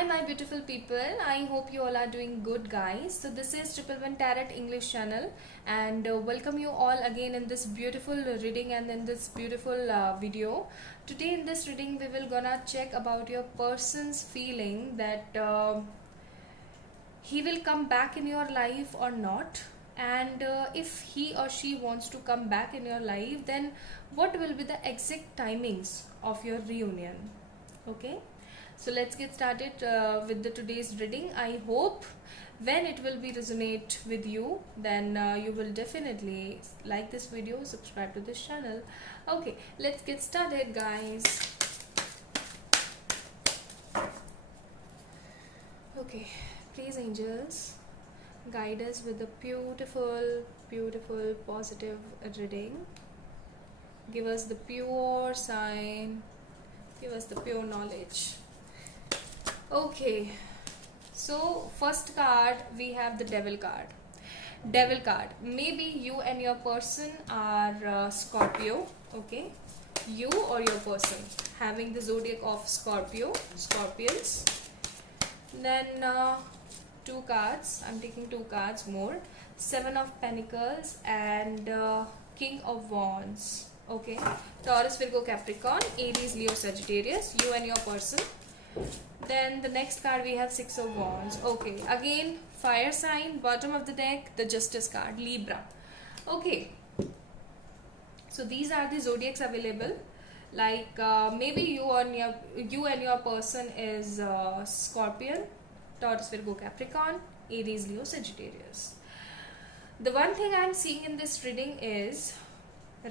Hi my beautiful people, I hope you all are doing good guys. So this is Triple One Tarot English channel and welcome you all again in this beautiful reading and in this beautiful video. Today in this reading we will gonna check about your person's feeling that he will come back in your life or not, and if he or she wants to come back in your life, then what will be the exact timings of your reunion. Okay, so let's get started with the today's reading. I hope when it will be resonate with you, then you will definitely like this video, subscribe to this channel. Okay, let's get started guys. Okay, please angels guide us with a beautiful positive reading. Give us the pure sign, give us the pure knowledge. Okay, so first card we have the devil card. Devil card, maybe you and your person are Scorpio. Okay, you or your person having the zodiac of Scorpions. Then two cards, I'm taking two cards more. Seven of Pentacles and King of Wands. Okay, Taurus, Virgo, Capricorn, Aries, Leo, Sagittarius, you and your person. Then the next card we have Six of Wands. Okay, again fire sign, bottom of the deck, the Justice card, Libra. Okay, so these are the zodiacs available. Like maybe you and your person is Scorpion, Taurus, Virgo, Capricorn, Aries, Leo, Sagittarius. The one thing I'm seeing in this reading is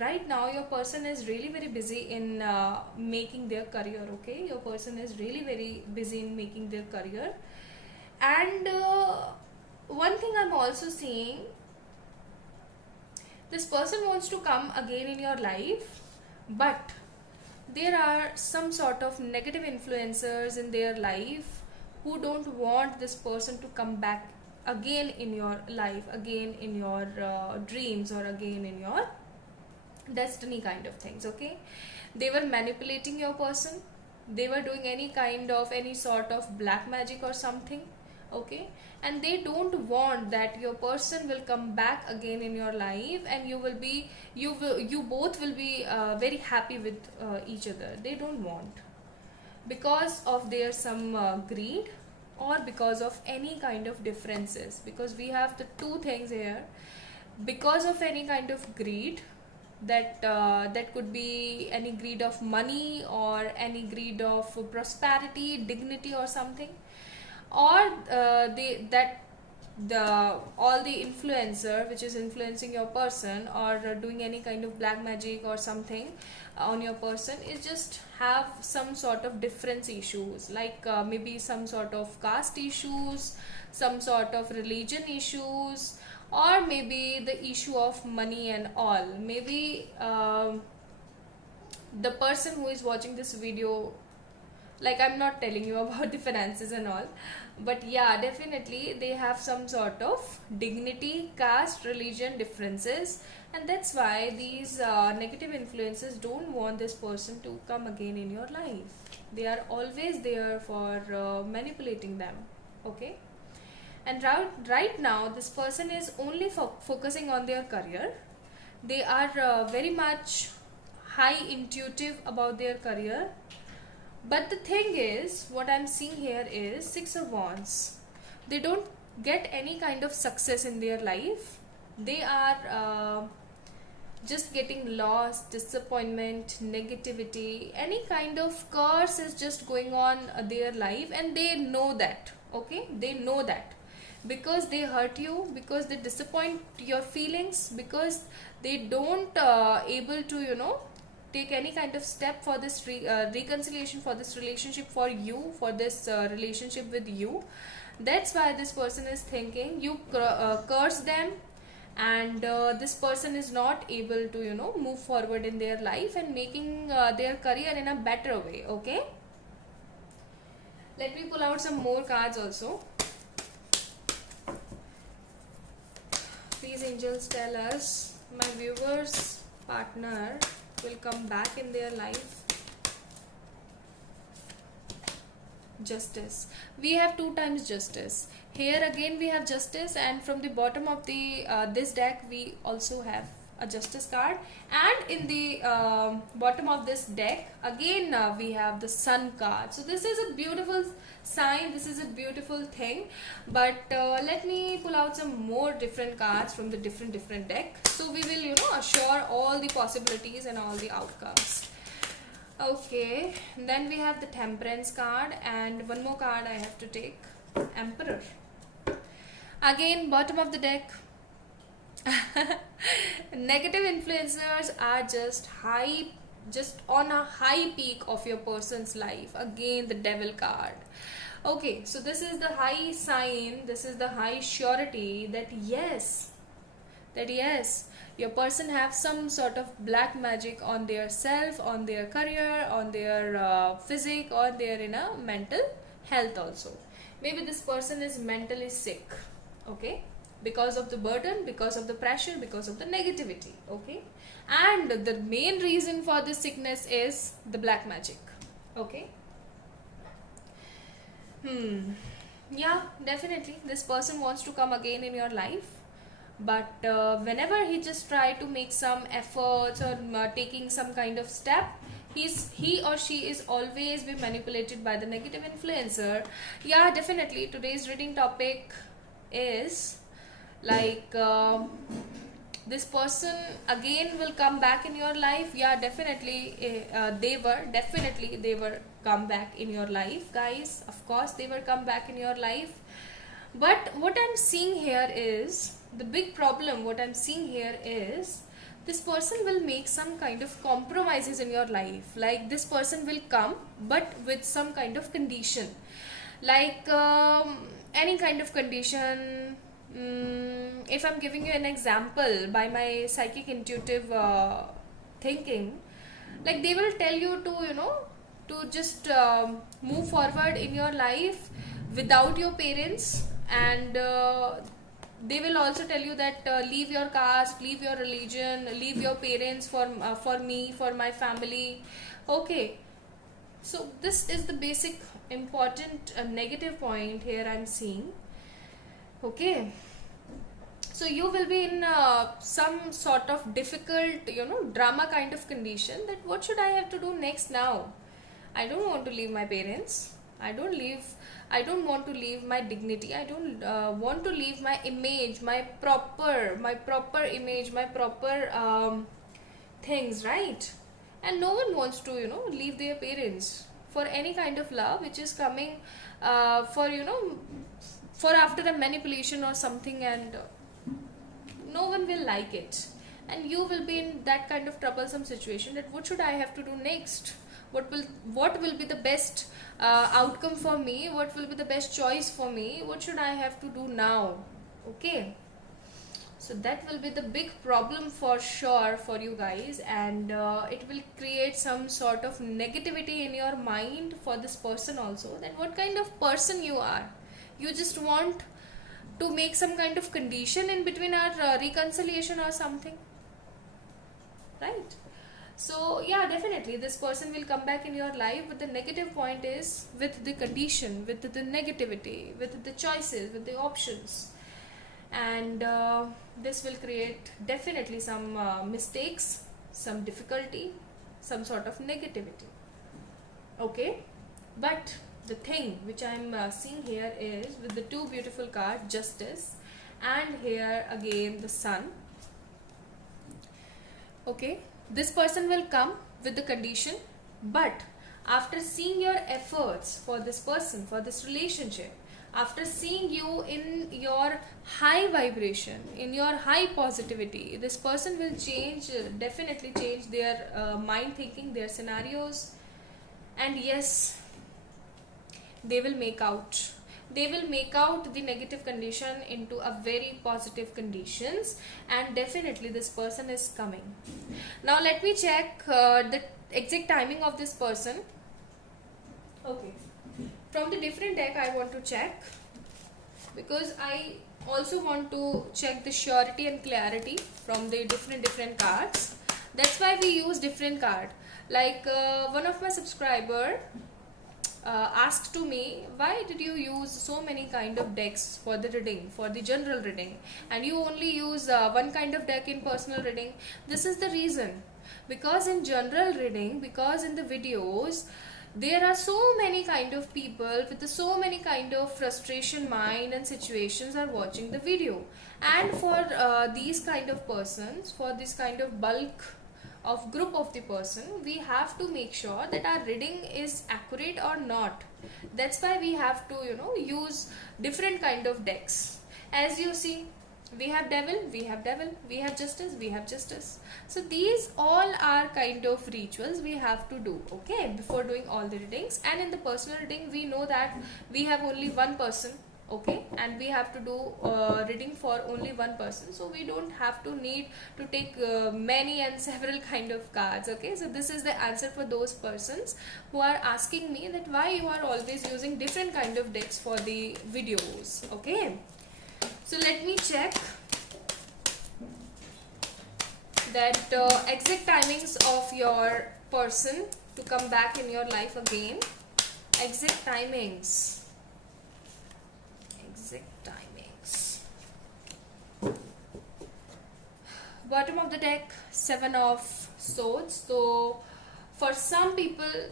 right now your person is really very busy in making their career. Okay, your person is really very busy in making their career, and one thing I'm also seeing, this person wants to come again in your life, but there are some sort of negative influencers in their life who don't want this person to come back again in your life, again in your dreams, or again in your destiny kind of things. Okay, they were manipulating your person, they were doing any sort of black magic or something. Okay, and they don't want that your person will come back again in your life and you both will be very happy with each other. They don't want, because of their some greed, or because of any kind of differences, because we have the two things here. Because of any kind of greed, that could be any greed of money or any greed of prosperity, dignity or something, or all the influencer which is influencing your person, or doing any kind of black magic or something on your person, is just have some sort of difference issues, like maybe some sort of caste issues, some sort of religion issues, or maybe the issue of money and all. Maybe the person who is watching this video, like I'm not telling you about the finances and all, but yeah, definitely they have some sort of dignity, caste, religion differences, and that's why these negative influences don't want this person to come again in your life. They are always there for manipulating them. Okay, and right now this person is only focusing on their career. They are very much high intuitive about their career. But the thing is, what I'm seeing here is Six of Wands. They don't get any kind of success in their life. They are just getting lost, disappointment, negativity, any kind of curse is just going on their life, and they know that. Okay, they know that, because they hurt you, because they disappoint your feelings, because they don't able to take any kind of step for this reconciliation, for this relationship, for you, for this relationship with you. That's why this person is thinking you curse them, and this person is not able to move forward in their life and making their career in a better way. Okay, let me pull out some more cards also. Please angels tell us, my viewers partner will come back in their life. Justice. We have 2 times justice. Here again we have justice, and from the bottom of the this deck we also have a justice card, and in the bottom of this deck again we have the sun card. So this is a beautiful sign, this is a beautiful thing, but let me pull out some more different cards from the different deck, so we will assure all the possibilities and all the outcomes. Okay, then we have the temperance card, and one more card I have to take, emperor. Again, bottom of the deck. Negative influencers are just on a high peak of your person's life. Again, the devil card. Okay, so this is the high sign, this is the high surety that yes, your person have some sort of black magic on their self, on their career, on their physique, or their mental health also. Maybe this person is mentally sick, okay, because of the burden, because of the pressure, because of the negativity, okay, and the main reason for this sickness is the black magic, okay. Yeah, definitely this person wants to come again in your life, but whenever he just try to make some efforts or taking some kind of step, he or she is always be manipulated by the negative influencer. Yeah, definitely today's reading topic is like this person again will come back in your life. Yeah, definitely they were come back in your life, guys. Of course they were come back in your life, but what I'm seeing here is the big problem. What I'm seeing here is this person will make some kind of compromises in your life. Like this person will come but with some kind of condition, like any kind of condition. If I'm giving you an example by my psychic intuitive thinking, like they will tell you to just move forward in your life without your parents, and they will also tell you that leave your caste, leave your religion, leave your parents for me, for my family, okay. So this is the basic important negative point here I'm seeing, okay. So you will be in some sort of difficult drama kind of condition, that what should I have to do next now. I don't want to leave my parents, I don't want to leave my dignity, I don't want to leave my image, my proper image, my proper things, right? And no one wants to leave their parents for any kind of love which is coming for after a manipulation or something, and no one will like it, and you will be in that kind of troublesome situation that what should I have to do next, what will be the best outcome for me, what will be the best choice for me, what should I have to do now, okay. So that will be the big problem for sure for you guys, and it will create some sort of negativity in your mind for this person also, that what kind of person you are. You just want to make some kind of condition in between our reconciliation or something, right? So yeah, definitely this person will come back in your life, but the negative point is with the condition, with the negativity, with the choices, with the options, and this will create definitely some mistakes, some difficulty, some sort of negativity, okay. But the thing which I'm seeing here is with the two beautiful cards, justice, and here again the sun, okay. This person will come with the condition, but after seeing your efforts for this person, for this relationship, after seeing you in your high vibration, in your high positivity, this person will change, definitely change their mind thinking, their scenarios, and yes, they will make out the negative condition into a very positive conditions, and definitely this person is coming. Now let me check the exact timing of this person, okay. From the different deck I want to check, because I also want to check the surety and clarity from the different cards. That's why we use different card. Like one of my subscriber asked to me, why did you use so many kind of decks for the reading, for the general reading, and you only use one kind of deck in personal reading? This is the reason, because in general reading, because in the videos there are so many kind of people with so many kind of frustration mind and situations are watching the video, and for these kind of persons, for this kind of bulk of group of the person, we have to make sure that our reading is accurate or not. That's why we have to use different kind of decks. As you see, we have devil, we have devil, we have justice, we have justice. So these all are kind of rituals we have to do, okay, before doing all the readings. And in the personal reading, we know that we have only one person, okay, and we have to do reading for only one person, so we don't have to need to take many and several kind of cards, okay. So this is the answer for those persons who are asking me that why you are always using different kind of decks for the videos, okay. So let me check that exact timings of your person to come back in your life again. Exact timings. Bottom of the deck, 7 of swords. So for some people,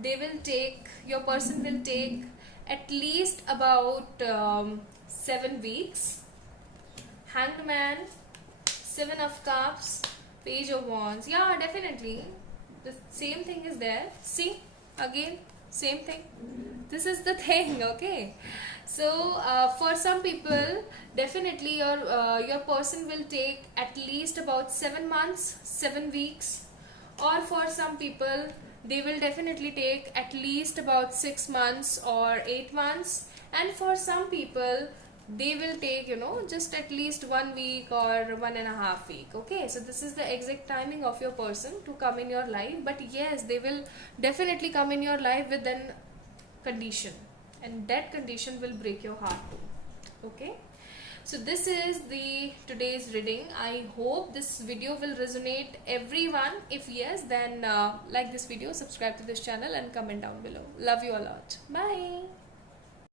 they will take, your person will take at least about 7 weeks. Hanged man, 7 of cups, page of wands. Yeah, definitely the same thing is there. See, again same thing. This is the thing, okay. So for some people, definitely your person will take at least about 7 months, 7 weeks, or for some people they will definitely take at least about 6 months or 8 months, and for some people they will take just at least 1 week or 1.5 week, okay. So this is the exact timing of your person to come in your life. But yes, they will definitely come in your life with an condition, and that condition will break your heart too, okay. So this is the today's reading. I hope this video will resonate everyone. If yes, then like this video, subscribe to this channel and comment down below. Love you a lot. Bye.